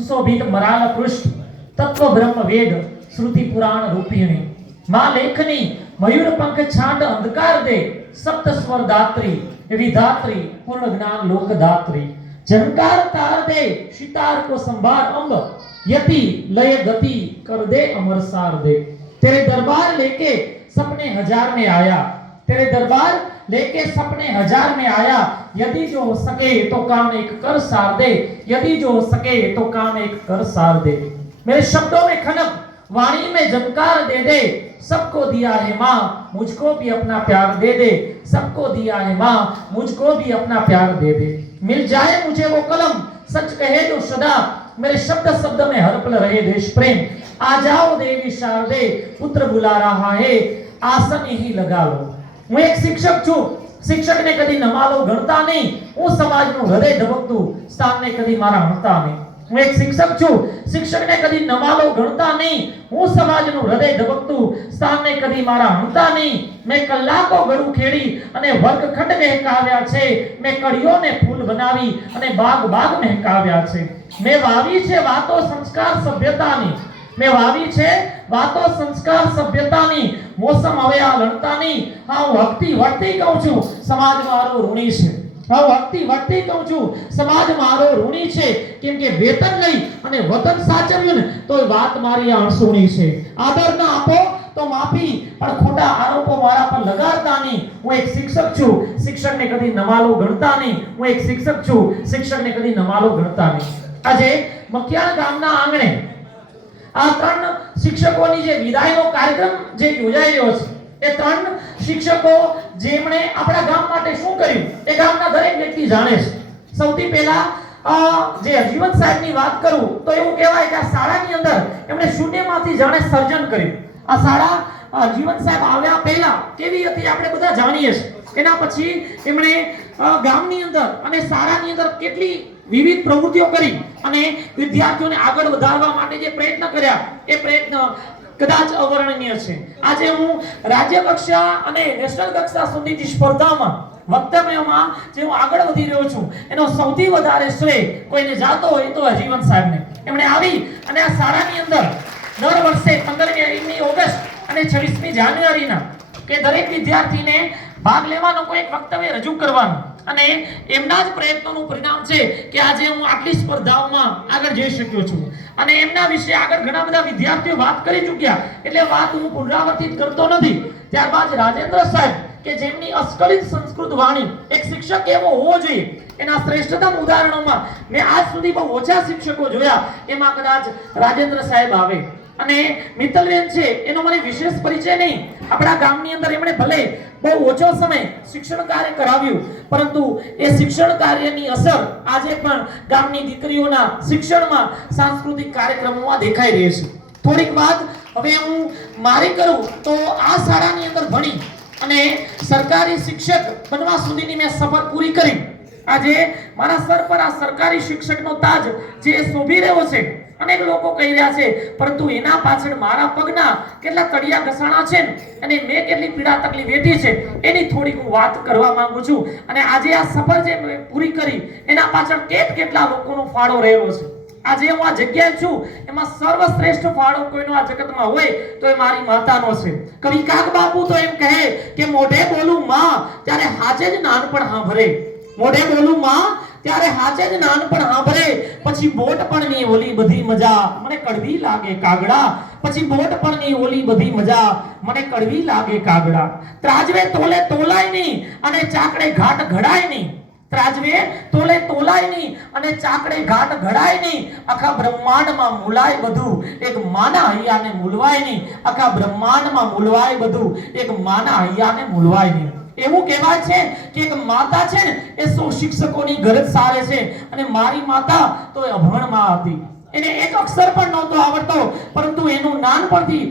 सुशोभित मराल पृष्ठ तत्व ब्रह्म वेद श्रुति पुराण रूपिणी मां लेखनी मयूर पंख छांड अंधकार दे सप्त स्वर दात्री विधात्री पूर्ण ज्ञान लोक दात्री झंकार तार दे सितार को संभार अंब यति लय गति कर दे अमर सार दे तेरे दरबार लेके सपने हजार में आया तेरे दरबार लेके सपने हजार में आया यदि जो हो सके तो काम एक कर सार दे यदि जो हो सके तो काम एक कर सार दे मेरे शब्दों में खनक वाणी में झंकार दे दे सबको दिया है माँ मुझको भी अपना प्यार दे दे सबको दिया है माँ मुझको भी अपना प्यार दे दे मिल जाए मुझे वो कलम सच कहे जो सदा मेरे शब्द शब्द में हर पल रहे देश प्रेम आ जाओ देवी शारदे पुत्र बुला रहा है आसन ही लगा लो હું એક શિક્ષક છું શિક્ષકને કદી નમાલો ગણતા નહીં હું સમાજનું હૃદય ધબકતું સ્થાનને કદી મારા હણતા નહીં હું એક શિક્ષક છું શિક્ષકને કદી નમાલો ગણતા નહીં હું સમાજનું હૃદય ધબકતું સ્થાનને કદી મારા હણતા નહીં મેં કલાકો ગળું ખેડી અને વર્ગખંડ મહેકાવ્યા છે મેં કળીઓને ફૂલ બનાવી અને બાગ બાગ મહેકાવ્યા છે મેં વાવી છે વાતો સંસ્કાર સભ્યતાની मैं वावी छे वातो संस्कार सभ्यतानी मौसम हवे आ लणतानी हां वक्ति वक्ति कहूं छूं समाज मारो ऋणी छे हां वक्ति वक्ति कहूं छूं समाज मारो ऋणी छे केम के वेतन लई अने वतन साचव्યું ને તો વાત મારી અણસુણી છે આદર ના આપો તો માફી પણ ખોટા આરોપો મારા પર લગાડતા નહીં હું એક શિક્ષક છું શિક્ષકને કદી નમાલો ગણતા નહીં હું એક શિક્ષક છું શિક્ષકને કદી નમાલો ગણતા નહીં આજે મકિયાણ ગામના આંગણે આ ત્રણ શિક્ષકોની જે વિદાયનો કાર્યક્રમ જે યોજાઈ રહ્યો છે એ ત્રણ શિક્ષકો જેમણે આપણા ગામ માટે શું કર્યું એ ગામના દરેક વ્યક્તિ જાણે છે સૌથી પહેલા જે હરજીવન સાહેબની વાત કરું તો એવું કહેવાય કે આ શાળાની અંદર એમણે શૂન્યમાંથી જાણે સર્જન કર્યું આ શાળા હરજીવન સાહેબ આવ્યા પહેલા કેવી હતી આપણે બધા જાણીએ છીએ એના પછી એમણે ગામની અંદર અને શાળાની અંદર કેટલી વિવિધ પ્રવૃત્તિઓ કરી અને વિદ્યાર્થીઓને આગળ વધારવા માટે જે પ્રયત્ન કર્યા એ પ્રયત્ન કદાચ અવર્ણનીય છે આજે હું રાજ્ય કક્ષા અને નેશનલ કક્ષા સુધીની સ્પર્ધામાં વક્તવ્યમાં જે હું આગળ વધી રહ્યો છું એનો સૌથી વધારે શ્રેય કોઈને જાતો હોય તો હરજીવન સાહેબને એમણે આવી અને આ શાળાની અંદર દર વર્ષે 15મી ઓગસ્ટ અને 26મી જાન્યુઆરીના કે દરેક વિદ્યાર્થીને ભાગ લેવાનો કોઈ એક વક્તવ્ય રજૂ કરવાનું અને એમના જ પ્રયત્નોનું પરિણામ છે કે આજે હું આટલી સ્પર્ધાઓમાં આગળ જઈ શક્યો છું અને એમના વિશે આગળ ઘણા બધા વિદ્યાર્થીઓ વાત કરી ચૂક્યા એટલે વાત હું પુનરાવર્તિત કરતો નથી ત્યારબાદ રાજેન્દ્ર સાહેબ કે જેમની અસ્ખલિત સંસ્કૃત વાણી એક શિક્ષક એવો હોવો જોઈએ એના શ્રેષ્ઠતમ ઉદાહરણોમાં મેં આજ સુધી બહુ ઓછા શિક્ષકો જોયા એમાં કદાચ રાજેન્દ્ર સાહેબ આવે અને મિત્તલબેન છે એનો મને વિશેષ પરિચય નહીં આપણા ગામની અંદર એમણે ભલે બહુ ઓછો સમય શિક્ષણ કાર્ય કરાવ્યું પરંતુ એ શિક્ષણ કાર્યની અસર આજે પણ ગામની દીકરીઓના શિક્ષણમાં સાંસ્કૃતિક કાર્યક્રમોમાં દેખાઈ રહી છે થોડીક વાત હવે હું મારી કરું તો આ શાળાની અંદર ભણી અને સરકારી શિક્ષક બનવા સુધીની મેં સફર પૂરી કરી આજે મારા સર પર આ સરકારી શિક્ષકનો તાજ જે શોભી રહ્યો છે અનેક લોકો કહી રહ્યા છે પરંતુ એના પાછળ મારા પગના કેટલા તળિયા ઘસાણા છે અને મેં કેટલી પીડા તકલીફ વેઠી છે એની થોડી હું વાત કરવા માંગુ છું અને આજે આ સફર જે પૂરી કરી એના પાછળ કેટલા લોકોનો ફાળો રહ્યો છે આજે હું આ જગ્યાએ છું એમાં સર્વશ્રેષ્ઠ ફાળો કોઈનો આ જગતમાં હોય તો એ મારી માતાનો છે કવિ કાગ બાપુ તો એમ કહે કે મોઢે બોલું માં ત્યારે હાજે જ નાનપણ સાંભળે મોઢે બોલું માં ત્યારે હાચે જ નાનપણ સાંભળે પછી બોટપણની ઓલી બધી મજા મને કડવી લાગે કાગડા પછી બોટપણની ઓલી બધી મજા મને કડવી લાગે કાગડા ત્રાજવે તોલે તોલાય નહીં અને ચાકડે ઘાટ ઘડાય નહીં ત્રાજવે તોલે તોલાય નહીં અને ચાકડે ઘાટ ઘડાય નહીં આખા બ્રહ્માંડમાં મૂલાય બધું એક માના હૈયાને મૂલવાય નહીં આખા બ્રહ્માંડમાં મૂલવાય બધું એક માના હૈયાને મૂલવાય નહીં એવું કહેવાય છે કે એક માતા છે ને એ 100 શિક્ષકોની ગરજ સારે છે અને મારી માતા તો અભણમાં હતી એને એક અક્ષર પણ નહોતો આવડતો પરંતુ એનું નાનપણથી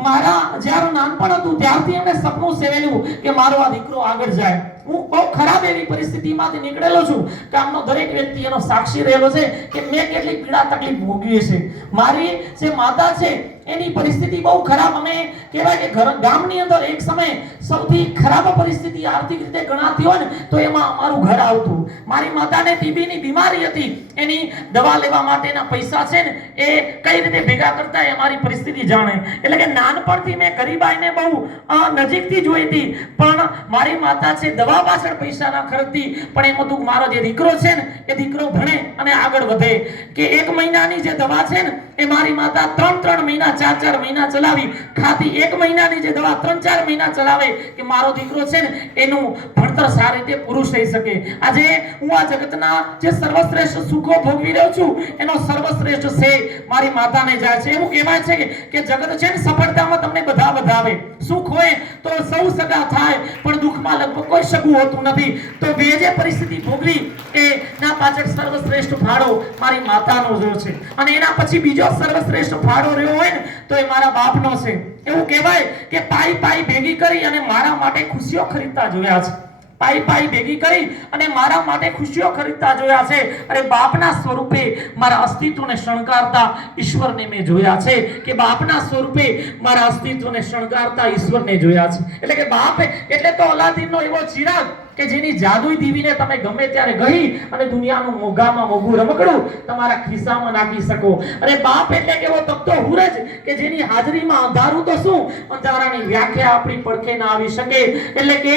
મારા જ્યારે નાનપણ હતું ત્યારથી એમણે સપનું સેવેલું કે મારો આ દીકરો આગળ જાય હું બહુ ખરાબ એવી પરિસ્થિતિમાંથી નીકળેલો છું ગામનો દરેક વ્યક્તિ એનો સાક્ષી રહેલો છે કે મેં કેટલી પીડા તકલીફ ભોગવી છે મારી જે માતા છે એની પરિસ્થિતિ બહુ ખરાબ. અમે કહેવાય કે ગામની અંદર એક સમય સૌથી ખરાબ પરિસ્થિતિ આર્થિક રીતે ગણાતી હોય ને તો એમાં અમારું ઘર આવતું. મારી માતાને ટીબી ની બીમારી હતી, એની દવા લેવા માટેના પૈસા છે ને એ કઈ રીતે ભેગા કરતા એ અમારી પરિસ્થિતિ જાણે. એટલે કે નાનપણથી મેં ગરીબાઈને બહુ નજીકથી જોઈ હતી, પણ મારી માતા છે દવા પાછળ પૈસા ના ખર્ચતી, પણ એમ હતું મારો જે દીકરો છે ને એ દીકરો ભણે અને આગળ વધે. કે 1 મહિનાની જે દવા છે ને એ મારી માતા 3-3 મહિના 4-4 મહિના ચલાવી ખાતી. 1 મહિનાની જે દવા 3-4 મહિના ચલાવે કે મારો દીકરો છે ને એનું ભણતર સારી રીતે પૂરું થઈ શકે. આજે હું આ જગતના જે સર્વશ્રેષ્ઠ સુખો ભોગવી રહ્યો છું એનો સર્વશ્રેષ્ઠ શ્રેય મારી માતાને જાય છે. એવું કહેવાય છે કે જગત છે ને સફળતામાં તમને બધા વધાવે, સુખ હોય તો સૌ સગા થાય, પણ દુઃખમાં લગભગ કોઈ સગું હોતું નથી. તો બે જે પરિસ્થિતિ ભોગવી એ ના પાછળ સર્વશ્રેષ્ઠ ફાળો મારી માતાનો રહ્યો છે. અને એના પછી બીજો સર્વશ્રેષ્ઠ ફાળો રહ્યો હોય ને તો એ મારા બાપનો છે. એવું કહેવાય કે પાઈ ભેગી કરી અને મારા માટે ખુશીઓ ખરીદતા જોયા છે. પાઈ ભેગી કરી અને મારા માટે ખુશીઓ ખરીદતા જોયા છે. અરે બાપના સ્વરૂપે મારા અસ્તિત્વને શણગારતા ઈશ્વરને મેં જોયા છે. કે બાપના સ્વરૂપે મારા અસ્તિત્વને શણગારતા ઈશ્વરને જોયા છે. એટલે કે બાપ એટલે તો અલાદીનનો એવો ચિરાગ કે જેની જાદુઈ દીવીને તમે ગમે ત્યારે ગઈ અને દુનિયાનું મોંઘામાં મોંઘું રમકડું તમારા ખિસ્સામાં નાખી શકો. અરે બાપ એટલે કેવો તપતો હુરજ કે જેની હાજરીમાં અંધારું તો શું, અંધારાની વ્યાખ્યા આપણી પડખે ના આવી શકે. એટલે કે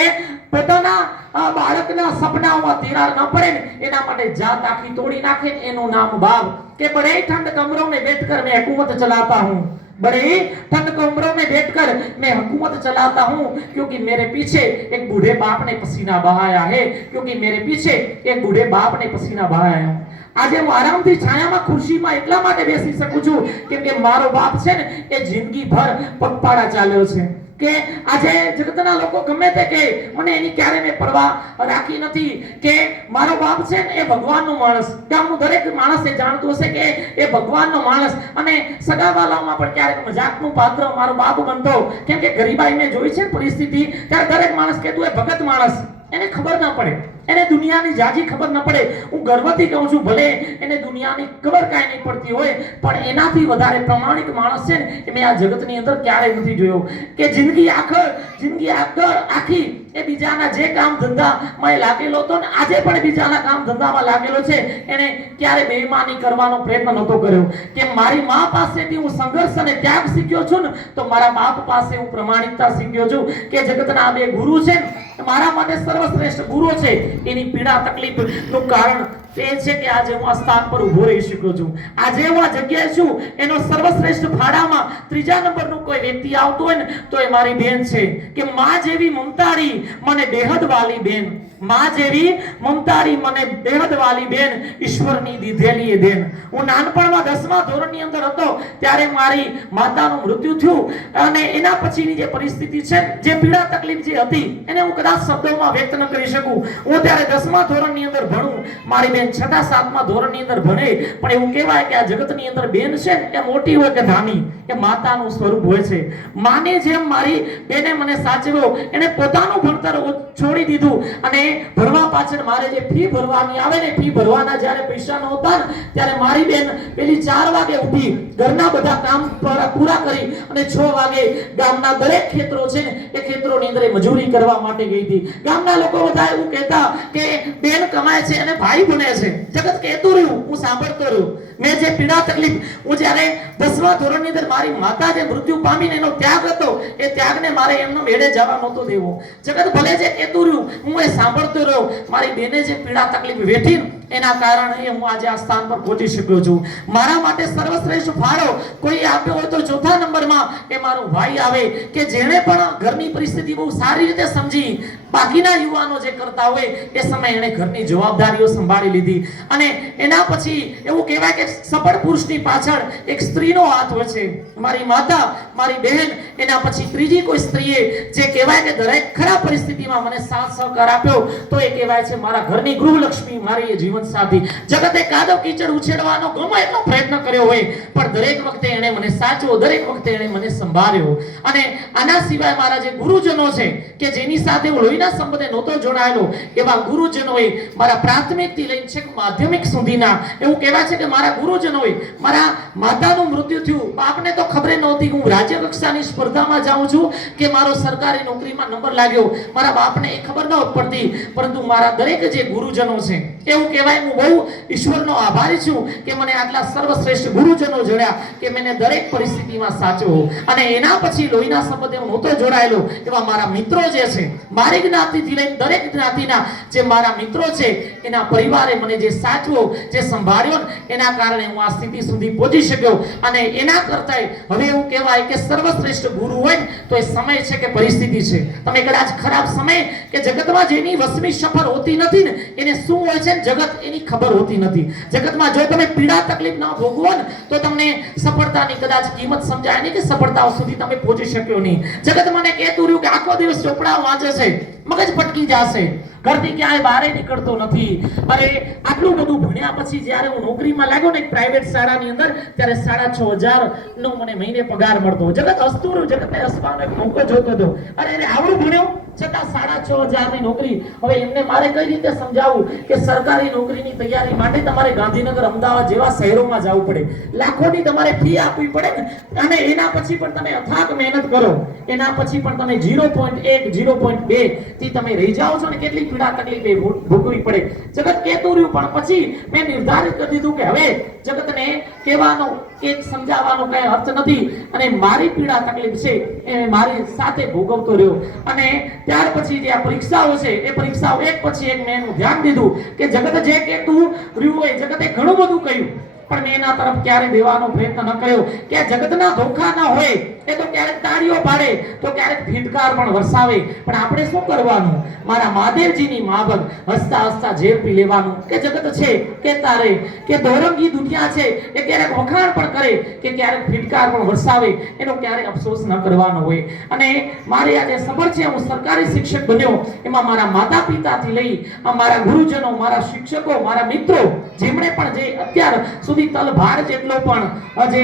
પોતાના બાળકના સપનાઓમાં તિરાડ ન પડે ને એના માટે જાત આખી તોડી નાખે એનું નામ બાપ. કે બડે ઠંડ કમરોं में बैठकर मैं हुकूमत चलाता हूँ, बड़े ठंड कमरों में बैठकर मैं हुकूमत चलाता हूँ, क्योंकि मेरे पीछे एक बूढ़े बाप ने पसीना बहाया है, क्योंकि मेरे पीछे एक बूढ़े बाप ने पसीना बहाया है. આજે હું આરામથી છાયામાં ખુરશીમાં એટલા માટે બેસી શકું છું કેમ કે મારો બાપ છે ને એ જિંદગીભર પગપાળા ચાલ્યો છે. કે આજે જગતના લોકો ગમે તે કે મને એની ક્યારે મેં પરવા રાખી નથી. કે મારો બાપ છે ને એ ભગવાનનો માણસ. ગામનું દરેક માણસ એ જાણતું હશે કે એ ભગવાનનો માણસ. અને સગાવાલાઓમાં પણ ક્યારેક મજાકનું પાત્ર મારો બાપ બનતો, કેમ કે ગરીબાઈ મેં જોઈ છે પરિસ્થિતિ, ત્યારે દરેક માણસ કહેતું એ ભગત માણસ. એને ખબર ના પડે, એને દુનિયાની જાજી ખબર ન પડે. હું ગર્વથી કહું છું, ભલે એને દુનિયાની ખબર કાંઈ નહીં પડતી હોય, પણ એનાથી વધારે પ્રમાણિક માણસ છે ને એ મેં આ જગતની અંદર ક્યારેય નથી જોયો. કે જિંદગી આખી એ બીજાના જે કામ ધંધામાં એ લાગેલો હતો ને આજે પણ બીજાના કામ ધંધામાં લાગેલો છે. એને ક્યારે બેઈમાની કરવાનો પ્રયત્ન નહોતો કર્યો. કે મારી મા પાસેથી હું સંઘર્ષ અને ત્યાગ શીખ્યો છું ને તો મારા બાપ પાસે હું પ્રમાણિકતા શીખ્યો છું. કે જગતના બે ગુરુ છે ને મારા માટે સર્વશ્રેષ્ઠ ગુરુ છે. એની પીડા તકલીફનું કારણ એ છે કે આજે હું આ સ્થાન પર ઊભો રહી શક્યો છું. આજે હું આ જગ્યાએ છું એનો સર્વશ્રેષ્ઠ ફાળામાં 3જા નંબરનું કોઈ વ્યક્તિ આવતો હોય ને તો એ મારી બેન છે. કે માં જેવી મમતારી મને બેહદ વાલી બેન, માં જેવી મમતારી મને બેહદ વાલી બેન, ઈશ્વરની દીધેલી એ દેન. હું નાનપણમાં 10મા ધોરણની અંદર હતો ત્યારે મારી માતાનું મૃત્યુ થયું અને એના પછીની જે પરિસ્થિતિ છે, જે પીડા તકલીફ જે હતી એને હું કદાચ શબ્દોમાં વ્યક્ત ન કરી શકું. હું ત્યારે 10મા ધોરણની અંદર ભણું, મારી બેન 6-7મા ધોરણની અંદર ભણે. પણ એવું કહેવાય કે આ જગતની અંદર બેન છે એ મોટી હોય કે નાની એ માતાનું સ્વરૂપ હોય છે. માને જેમ મારી બેને મને સાચવ્યો, એને પોતાનું ભણતર છોડી દીધું અને ભણવા પાછળ મારે જે ફી ભરવાની આવે ને, ફી ભરવાના જ્યારે પૈસા નહોતા ને ત્યારે મારી બેન પેલી 4 વાગે ઉઠી, ઘરના બધા કામ પૂરા કરી અને 6 વાગે ગામના દરેક ખેતરો છે ને એ ખેતરોની અંદર મજૂરી કરવા માટે ગઈ હતી. ગામના લોકો બધા એવું કહેતા કે બેન કમાય છે અને ભાઈ ભણે છે. જગત કહેતું રહ્યું, હું સાંભળતો રહ્યો. મેં જે પીડા તકલીફ, હું જ્યારે 10મા ધોરણની અંદર મારી માતા જે મૃત્યુ પામીને એનો ત્યાગ હતો, એ ત્યાગને મારે એમનો મેળે જવા નહોતો દેવો. જગત ભલે જે કહેતું રહ્યું હું એ સાંભળતો રહ્યો. મારી બેને જે પીડા તકલીફ વેઠી એના કારણે હું આજે આ સ્થાન પર પહોંચી શક્યો છું. મારા માટે સર્વશ્રેષ્ઠ ફાળો કોઈ આપ્યો હોય તો 4થા નંબરમાં એ મારો ભાઈ આવે કે જેણે પણ ઘરની પરિસ્થિતિ બહુ સારી રીતે સમજી, બાકીના યુવાનો જે કરતા હોય એ સમયે એણે ઘરની જવાબદારીઓ સંભાળી લીધી. અને એના પછી એવું કહેવાય કે સફળ પુરુષની પાછળ એક સ્ત્રીનો હાથ હોય છે. મારી માતા, મારી બહેન, એના પછી ત્રીજી કોઈ સ્ત્રીએ જે કહેવાય કે દરેક ખરાબ પરિસ્થિતિમાં મને સાથ સહકાર આપ્યો તો એ કહેવાય છે મારા ઘરની ગૃહલક્ષ્મી, મારી એ જીવન જીવન સાથી. જગતે કાદવ કીચડ ઉછેડવાનો ગમે એટલો પ્રયત્ન કર્યો હોય, પણ દરેક વખતે એણે મને સાચવો, દરેક વખતે એણે મને સંભાળ્યો. અને આના સિવાય મારા જે ગુરુજનો છે કે જેની સાથે હું લોહીના સંબંધે નહોતો જોડાયેલો, એવા ગુરુજનોએ મારા પ્રાથમિકથી લઈને છેક માધ્યમિક સુધીના, એવું કહેવાય છે કે મારા ગુરુજનોએ, મારા માતાનું મૃત્યુ થયું, બાપને તો ખબર નહોતી હું રાજ્ય કક્ષાની સ્પર્ધામાં જાઉં છું કે મારો સરકારી નોકરીમાં નંબર લાગ્યો, મારા બાપને એ ખબર ન પડતી. પરંતુ મારા દરેક જે ગુરુજનો છે, એવું કહેવાય હું બહુ ઈશ્વરનો આભારી છું કે મને આટલા સર્વશ્રેષ્ઠ ગુરુજનો જોડ્યા કે મને દરેક પરિસ્થિતિમાં સાચવો. અને એના પછી લોહીના સંબંધે હું નહોતો જોડાયેલો એવા મારા મિત્રો જે છે, મારી જ્ઞાતિથી લઈને દરેક જ્ઞાતિના જે મારા મિત્રો છે, એના પરિવારે મને જે સાચવો, જે સંભાળ્યો, એના કારણે હું આ સ્થિતિ સુધી પહોંચી શક્યો. અને એના કરતાંય હવે એવું કહેવાય કે સર્વશ્રેષ્ઠ ગુરુ હોય તો એ સમય છે કે પરિસ્થિતિ છે. તમે કદાચ ખરાબ સમય કે જગતમાં જેની વસમી સફર હોતી નથી ને, એને શું હોય છે જગત એની ખબર હોતી નથી. જગતમાં જો તમે પીડા તકલીફ ના ભોગવો ને તો તમને સફળતાની કદાચ કિંમત સમજાય નહીં, કે સફળતાઓ સુધી તમે પહોંચી શક્યો નહીં. જગત મને કહેતું રહ્યું કે આખો દિવસ ચોપડા વાંચે છે, મગજ પટકી જશે, ઘરથી ક્યાંય બહાર નીકળતો નથી. અરે આટલું બધું ભણ્યા પછી જ્યારે હું નોકરીમાં લાગ્યો ને પ્રાઇવેટ શાળાની અંદર, ત્યારે 6,500 નો મને મહિને પગાર મળતો. જગત હસતું રહ્યું, જગતને હસવાનો એક મોકો જોતો હતો. અરે આવડું ભણ્યો છતાં 6,500 ની નોકરી. હવે એમને મારે કઈ રીતે સમજાવવું કે સરકારી નોકરીની તૈયારી માટે તમારે ગાંધીનગર, અમદાવાદ જેવા શહેરોમાં જવું પડે, લાખોની તમારે ફી આપવી પડે ને, અને એના પછી પણ તમે અથાગ મહેનત કરો, એના પછી પણ તમે 0.1 0.2 થી તમે રહી જાઓ છો ને, કેટલી પીડા તકલીફ ભોગવવી પડે. જગત કહેતું રહ્યું, પણ પછી મેં નિર્ધારિત કરી દીધું કે હવે જગતને કહેવાનો કે સમજાવવાનો કઈ અર્થ નથી, અને મારી પીડા તકલીફ છે એ મારી સાથે ભોગવતો રહ્યો. અને ત્યાર પછી જે આ પરીક્ષાઓ છે, એ પરીક્ષાઓ એક પછી એક મેં એનું ધ્યાન દીધું કે જગત જે કહેતું રહ્યું હોય, જગતે ઘણું બધું કહ્યું, પણ મેં એના તરફ ક્યારે દેવાનો પ્રયત્ન ન કર્યો. કે જગતના ધોખા ના હોય, એ તો ક્યારેક તાળીઓ પાડે, તો ક્યારેક ફીટકાર પણ વરસાવે, પણ આપણે શું કરવાનું? મારા મહાદેવજીની માબત હસતા હસતા ઝેર પી લેવાનું. કે જગત છે કે તારે કે દોરંગી દુનિયા છે, એ ક્યારેક વખાણ પણ કરે, કે ક્યારેક ફીટકાર પણ વરસાવે, એનો ક્યારેક અફસોસ ન કરવાનો હોય. અને મારી આ જે સફર છે, હું સરકારી શિક્ષક બન્યો, એમાં મારા માતા પિતાથી લઈ મારા ગુરુજનો, મારા શિક્ષકો, મારા મિત્રો, જેમણે પણ જે અત્યાર સુધી તલભાર જેટલો પણ જે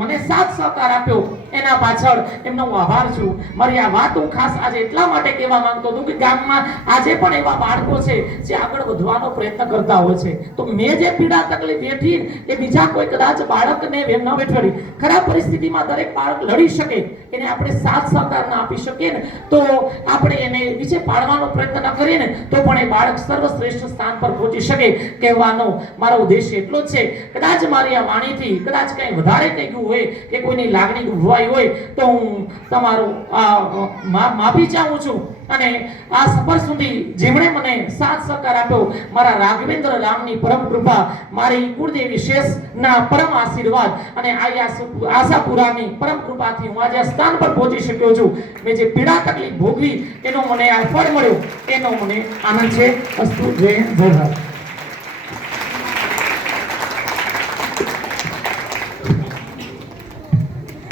મને સાથ સહકાર આપ્યો, એના પાછળ એમનો હું આભાર છું. મારી આ વાત હું ખાસ આજે એટલા માટે કહેવા માંગતો હતો કે ગામમાં આજે પણ એવા બાળકો છે જે આગળ વધવાનો પ્રયત્ન કરતા હોય છે. તો મેં જે પીડા તકલીફ વેઠી એ બીજા કોઈ કદાચ બાળકને એમ ન વેઠવી. ખરાબ પરિસ્થિતિમાં દરેક બાળક લડી શકે, એને આપણે સાથ સહકાર ના આપી શકીએ ને, તો આપણે એને નીચે પાડવાનો પ્રયત્ન ન કરીએ ને, તો પણ એ બાળક સર્વશ્રેષ્ઠ સ્થાન પર પહોંચી શકે. કહેવાનો મારો ઉદ્દેશ એટલો જ છે. કદાચ મારી આ વાણીથી કદાચ કંઈ વધારે કહી ગયું હોય કે કોઈની લાગણી દુભાઈ હોય, તો હું તમારું માફી ચાહું છું. અને આ સફર સુધી જેમણે મને સાથ સહકાર આપ્યો, મારા રાઘવેન્દ્ર રામની પરમ કૃપા, મારી કુળદેવી શેષના પરમ આશીર્વાદ, અને આશાપુરાની પરમ કૃપાથી હું આજે આ સ્થાન પર પહોંચી શક્યો છું. મેં જે પીડા તકલીફ ભોગવી, એનો મને આ ફળ મળ્યો, એનો મને આનંદ છે. અસ્તુ, જય ભારત.